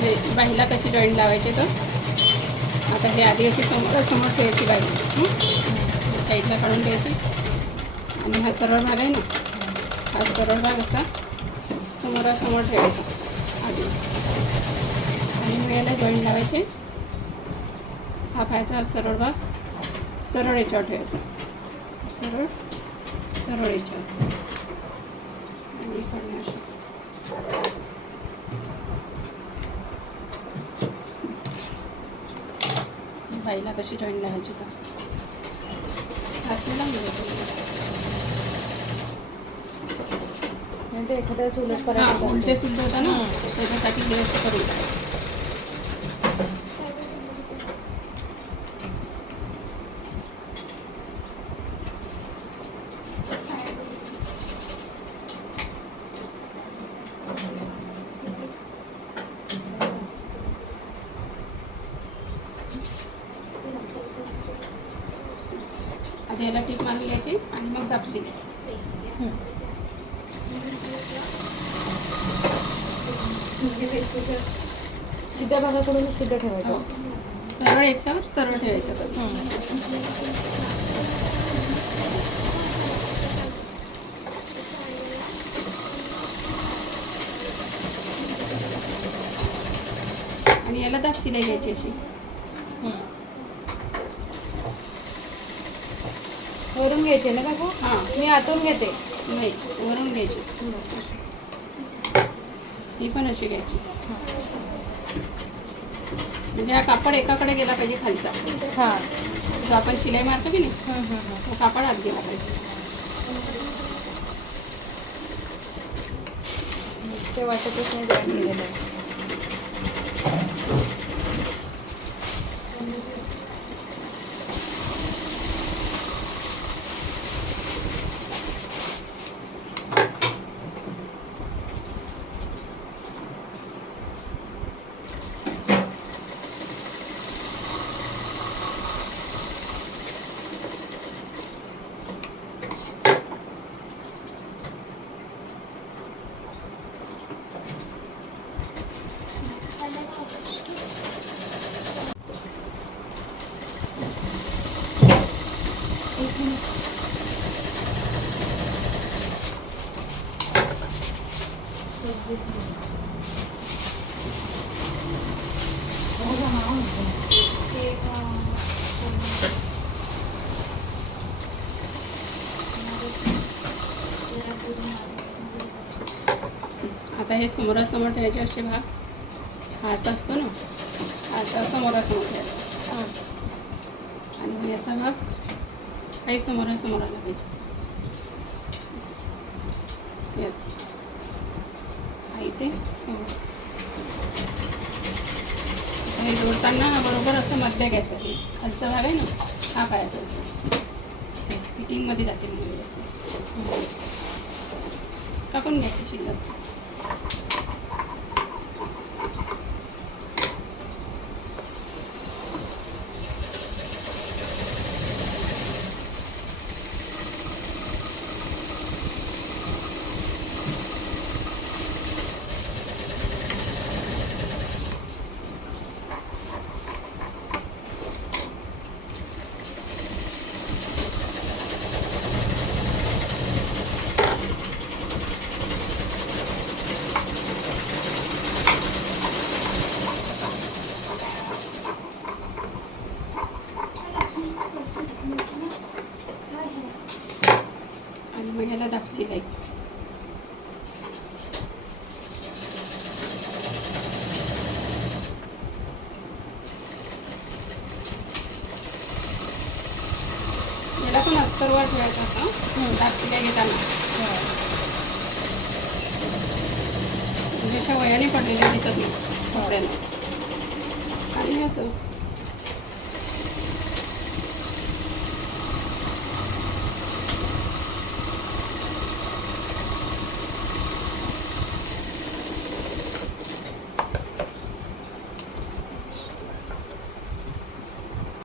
बाईला कशी जॉईंट लावायची तर आता हे आधी अशी समोरासमोर ठेवायची बाई साईडला काढून घ्यायची आणि हा सरळ भाग आहे ना हा सरळ भाग असा समोरासमोर ठेवायचा आधी आणि मग याला जॉईंट लावायचे. हा पायाचा हा सरळ भाग सरळ याच्यावर ठेवायचा सरळ सरळ याच्यावर आणि इकडनं अशी बाईला कशी जॉईंट लावायची तर हातला म्हणजे एखाद्या उलट परत उलटे सुलट होता ना त्याच्यासाठी हे असं करू. आधी याला टीप मारून घ्यायची आणि मग दाबशी घ्यायची. सिध्या भागाकडून सिध्या ठेवायचं सरळ याच्यावर सरळ ठेवायचं आणि याला दाबशीला घ्यायची अशी वरून घ्यायचे ना काकू. हां मी आतून घेते. नाही वरून घ्यायची ही पण अशी घ्यायची म्हणजे हा कापड एकाकडे गेला पाहिजे खालचा. हां जो आपण शिलाई मारतो की नाही तो कापड आत गेला पाहिजे. ते वाटतच नाही जॉईन केलेलं आहे. आता हे समोरासमोर ठेवायचे असे भाग हा असा असतो ना हा असा समोरासमोर ठेवायचा आणि मग याचा भाग काही समोरासमोर आला पाहिजे. यस हा इथे समोर हे जोडताना बरोबर असं मध्य घ्यायचं. खालचा भाग आहे ना हा पायाचा असं फिटिंगमध्ये जाते मग व्यवस्थित टाकून घ्यायची शिल्लक. आणि मग याला दाबशी लाईक याला पण अस्तरवर ठेवायचं असं दाबशीला घेताना म्हणजे अशा वयाने पडलेल्या दिसत नाही कपड्यांना आणि असं